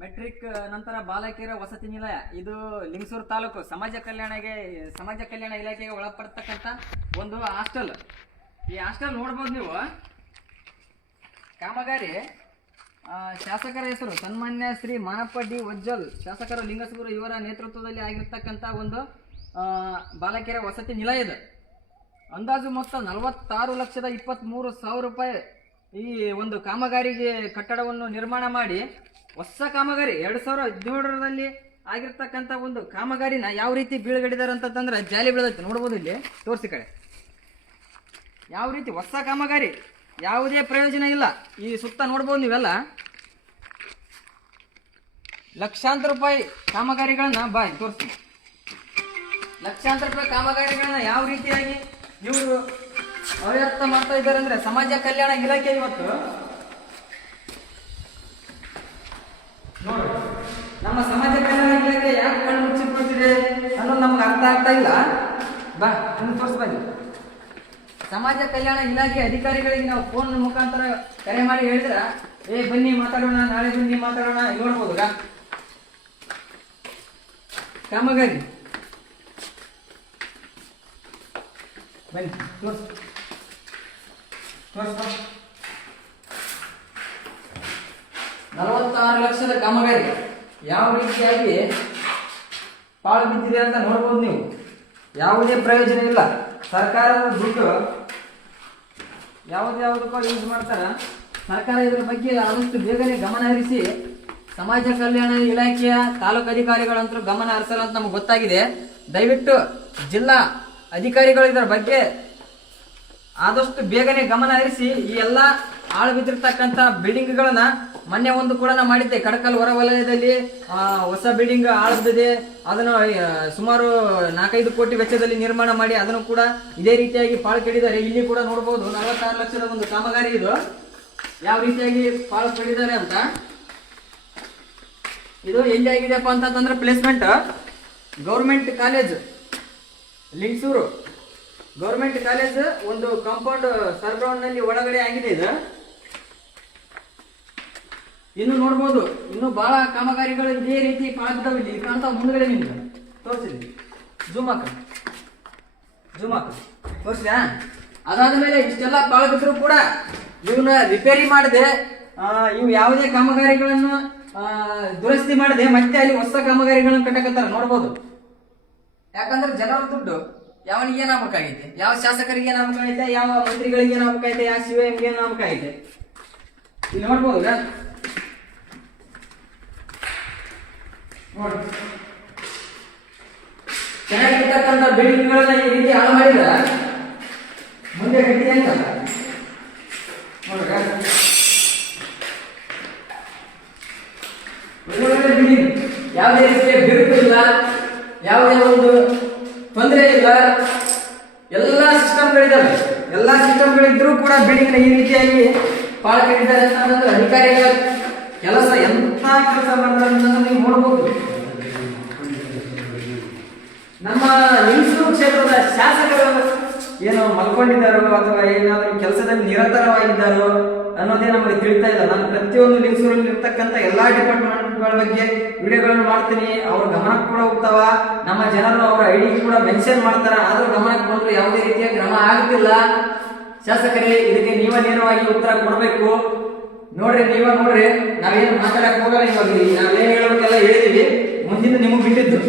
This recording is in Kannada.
ಮೆಟ್ರಿಕ್ ನಂತರ ಬಾಲಕಿಯರ ವಸತಿ ನಿಲಯ ಇದು ಲಿಂಗಸೂರು ತಾಲೂಕು ಸಮಾಜ ಕಲ್ಯಾಣ ಇಲಾಖೆಗೆ ಒಳಪಡ್ತಕ್ಕಂಥ ಒಂದು ಹಾಸ್ಟೆಲ್. ಈ ಹಾಸ್ಟೆಲ್ ನೋಡ್ಬೋದು ನೀವು. ಕಾಮಗಾರಿ ಶಾಸಕರ ಹೆಸರು ಸನ್ಮಾನ್ಯ ಶ್ರೀ ಮಾನಪ್ಪ ಡಿ ವಜ್ಜಲ್ ಶಾಸಕರು ಲಿಂಗಸೂರು ಇವರ ನೇತೃತ್ವದಲ್ಲಿ ಆಗಿರ್ತಕ್ಕಂಥ ಒಂದು ಬಾಲಕಿಯರ ವಸತಿ ನಿಲಯ ಇದೆ. ಅಂದಾಜು ಮೊತ್ತ 46,23,000 ರೂಪಾಯಿ ಈ ಒಂದು ಕಾಮಗಾರಿಗೆ ಕಟ್ಟಡವನ್ನು ನಿರ್ಮಾಣ ಮಾಡಿ ಹೊಸ ಕಾಮಗಾರಿ 2017ರಲ್ಲಿ ಆಗಿರ್ತಕ್ಕಂಥ ಒಂದು ಕಾಮಗಾರಿನ ಯಾವ ರೀತಿ ಬೀಳ್ಗಡಿದಾರೆ ಅಂತಂದ್ರೆ ಜಾಲಿ ಬೀಳದೈತೆ ನೋಡ್ಬೋದು. ಇಲ್ಲಿ ತೋರಿಸಿ ಕಡೆ ಯಾವ ರೀತಿ ಹೊಸ ಕಾಮಗಾರಿ, ಯಾವುದೇ ಪ್ರಯೋಜನ ಇಲ್ಲ. ಈ ಸುತ್ತ ನೋಡ್ಬೋದು ನೀವೆಲ್ಲ ಲಕ್ಷಾಂತರ ರೂಪಾಯಿ ಕಾಮಗಾರಿಗಳನ್ನ ತೋರಿಸಿ. ಲಕ್ಷಾಂತರ ರೂಪಾಯಿ ಕಾಮಗಾರಿಗಳನ್ನ ಯಾವ ರೀತಿಯಾಗಿ ಇವರು ಅವ್ಯವಸ್ಥೆ ಮಾಡ್ತಾ ಇದ್ದಾರೆ ಅಂದ್ರೆ ಸಮಾಜ ಕಲ್ಯಾಣ ಇಲಾಖೆ ಇವತ್ತು ನೋಡಿ ನಮ್ಮ ಸಮಾಜ ಕಲ್ಯಾಣ ಇಲಾಖೆ ಯಾಕೆ ಕಣ್ಣು ಮುಚ್ಚಿಕೊಳ್ತಿದೆ ಅನ್ನೋದು ನಮ್ಗೆ ಅರ್ಥ ಆಗ್ತಾ ಇಲ್ಲ. ತೋರಿಸ್ಬನ್ನಿ. ಸಮಾಜ ಕಲ್ಯಾಣ ಇಲಾಖೆ ಅಧಿಕಾರಿಗಳಿಗೆ ನಾವು ಫೋನ್ ಮುಖಾಂತರ ಕರೆ ಮಾಡಿ ಹೇಳಿದ್ರೆ ಬನ್ನಿ ಮಾತಾಡೋಣ, ನಾಳೆ ಬನ್ನಿ ಮಾತಾಡೋಣ. ನೋಡ್ಬೋದು ಕಾಮಗಾರಿ ಬನ್ನಿ ತೋರಿಸ್ 46 ಲಕ್ಷದ ಕಾಮಗಾರಿ ಯಾವ ರೀತಿಯಾಗಿ ಪಾಳು ಬಿದ್ದಿದೆ ಅಂತ ನೋಡ್ಬೋದು ನೀವು. ಯಾವುದೇ ಪ್ರಯೋಜನ ಇಲ್ಲ. ಸರ್ಕಾರದ ದುಡ್ಡು ಯಾವುದಕ್ಕೋ ಯೂಸ್ ಮಾಡ್ತಾರ. ಸರ್ಕಾರ ಇದರ ಬಗ್ಗೆ ಆದಷ್ಟು ಬೇಗನೆ ಗಮನ ಹರಿಸಿ ಸಮಾಜ ಕಲ್ಯಾಣ ಇಲಾಖೆಯ ತಾಲೂಕು ಅಧಿಕಾರಿಗಳಂತೂ ಗಮನ ಹರಿಸಲ್ಲ ಅಂತ ನಮ್ಗೆ ಗೊತ್ತಾಗಿದೆ. ದಯವಿಟ್ಟು ಜಿಲ್ಲಾ ಅಧಿಕಾರಿಗಳು ಇದರ ಬಗ್ಗೆ ಆದಷ್ಟು ಬೇಗನೆ ಗಮನ ಹರಿಸಿ ಈ ಎಲ್ಲ ಹಾಳು ಬಿದ್ದಿರ್ತಕ್ಕಂಥ ಬಿಲ್ಡಿಂಗ್ಗಳನ್ನ ಮೊನ್ನೆ ಒಂದು ಕೂಡ ಮಾಡಿದ್ದೆ. ಕಡಕಲ್ ಹೊರವಲಯದಲ್ಲಿ ಹೊಸ ಬಿಲ್ಡಿಂಗ್ ಹಾಳದಿದೆ. ಅದನ್ನು ಸುಮಾರು 4-5 ಕೋಟಿ ವೆಚ್ಚದಲ್ಲಿ ನಿರ್ಮಾಣ ಮಾಡಿ ಅದನ್ನು ಕೂಡ ಇದೇ ರೀತಿಯಾಗಿ ಪಾಳು ಕೆಡಿದ್ದಾರೆ. ಇಲ್ಲಿ ಕೂಡ ನೋಡಬಹುದು 46 ಲಕ್ಷದ ಒಂದು ಕಾಮಗಾರಿ ಇದು ಯಾವ ರೀತಿಯಾಗಿ ಪಾಳು ಕೆಡಿದ್ದಾರೆ ಅಂತ. ಇದು ಎಲ್ಲಿ ಆಗಿದೆಯಪ್ಪ ಅಂತಂದ್ರೆ placement government college Lingasuru government college ಒಂದು ಕಾಂಪೌಂಡ್ ಸರ್ಗ್ರೌಂಡ್ ನಲ್ಲಿ ಒಳಗಡೆ ಆಗಿದೆ. ಇದು ಇನ್ನು ನೋಡ್ಬೋದು ಇನ್ನು ಬಹಳ ಕಾಮಗಾರಿಗಳು ಇದೇ ರೀತಿ ಪಾಳ್ತಾವ್. ಇಲ್ಲಿ ಕಾಣ್ತಾವ ಮುಂದ್ಗಡೆ ನಿಮ್ಗೆ ತೋರಿಸಿದ್ವಿ. ಜೂಮ್ ಹಾಕ ತೋರಿಸಿದ. ಅದಾದ್ಮೇಲೆ ಇಷ್ಟೆಲ್ಲ ಪಾಳು ಬಿದ್ರು ಕೂಡ ಇವನ್ನ ರಿಪೇರಿ ಮಾಡದೆ ಇವು ಯಾವುದೇ ಕಾಮಗಾರಿಗಳನ್ನು ದುರಸ್ತಿ ಮಾಡದೆ ಮತ್ತೆ ಅಲ್ಲಿ ಹೊಸ ಕಾಮಗಾರಿಗಳನ್ನು ಕಟ್ಟಕತ್ತಾರ ನೋಡ್ಬೋದು. ಯಾಕಂದ್ರೆ ಜನರ ದುಡ್ಡು ಯಾವನಿಗೆ ಏನಾಗಬೇಕಾಗೈತೆ, ಯಾವ ಶಾಸಕರಿಗೆ ಏನಾಗಬೇಕಾಗೈತೆ, ಯಾವ ಮಂತ್ರಿಗಳಿಗೆ ಏನಾಗಬೇಕಾಗೈತೆ, ಯಾವ CM ಏನಾಗಬೇಕಾಗೈತೆ ಇಲ್ಲಿ ನೋಡ್ಬೋದು. ನೋಡಿ ಚೆನ್ನಾಗಿರ್ತಕ್ಕಂಥ ಬಿಲ್ಡಿಂಗ್ಗಳನ್ನ ಈ ರೀತಿ ಹಾಳು ಮಾಡಿದ್ರ ಮುಂದೆ ಗಟ್ಟಿ ಅಂತಲ್ಲ ನೋಡ್ರ. ಒಳ್ಳೊಳ್ಳೆ ಬಿಲ್ಡಿಂಗ್, ಯಾವುದೇ ರೀತಿಯ ಬಿರುಕು ಇಲ್ಲ, ಯಾವುದೇ ಒಂದು ತೊಂದರೆ ಇಲ್ಲ. ಎಲ್ಲ ಸಿಸ್ಟಮ್ಗಳಿದ್ದಾವೆ. ಎಲ್ಲ ಸಿಸ್ಟಮ್ಗಳಿದ್ರೂ ಕೂಡ ಬಿಲ್ಡಿಂಗ್ ಈ ರೀತಿಯಾಗಿ ಪಾಳು ಕೆಡಿದ್ದಾರೆ ಅಂತಂದ್ರೆ ಅಧಿಕಾರಿಗಳ ಕೆಲಸ ಎಂತ ಕೆಲಸ ಮಾಡ್ತಾರೆ ಅಂತಂದ್ರೆ ನೀವು ನೋಡ್ಬೋದು. ನಮ್ಮ ಲಿಂಗಸೂರು ಕ್ಷೇತ್ರದ ಶಾಸಕರು ಏನು ಮಲ್ಕೊಂಡಿದ್ದಾರೋ ಅಥವಾ ಏನಾದರೂ ಕೆಲಸದಲ್ಲಿ ನಿರಂತರವಾಗಿದ್ದಾರೋ ಅನ್ನೋದೇ ನಮಗೆ ತಿಳಿತಾ ಇಲ್ಲ. ನಾನು ಪ್ರತಿಯೊಂದು ಲಿಂಗಸೂರಲ್ಲಿ ಇರ್ತಕ್ಕಂಥ ಎಲ್ಲಾ ಡಿಪಾರ್ಟ್ಮೆಂಟ್ಗಳ ಬಗ್ಗೆ ವಿಡಿಯೋಗಳನ್ನು ಮಾಡ್ತೀನಿ. ಅವ್ರ ಗಮನಕ್ಕೆ ಕೂಡ ಹೋಗ್ತಾವ. ನಮ್ಮ ಜನರು ಅವರ ID ಕೂಡ ಮೆನ್ಷನ್ ಮಾಡ್ತಾರ. ಆದ್ರೂ ಗಮನಕ್ಕೆ ಬಂದ್ರು ಯಾವುದೇ ರೀತಿಯ ಕ್ರಮ ಆಗುತ್ತಿಲ್ಲ. ಶಾಸಕರೇ ಇದಕ್ಕೆ ನೀವ ನೇರವಾಗಿ ಉತ್ತರ ಕೊಡಬೇಕು. ನೋಡ್ರಿ ನಾವೇನು ಮಾತಾಡಕ್ ಹೋಗಲ್ಲ. ಇವಾಗ ನಾವೇನು ಹೇಳೋಕೆಲ್ಲ ಹೇಳಿದೀವಿ. ಮುಂದಿನ ನಿಮಗೆ ಬಿಟ್ಟಿದ್ದು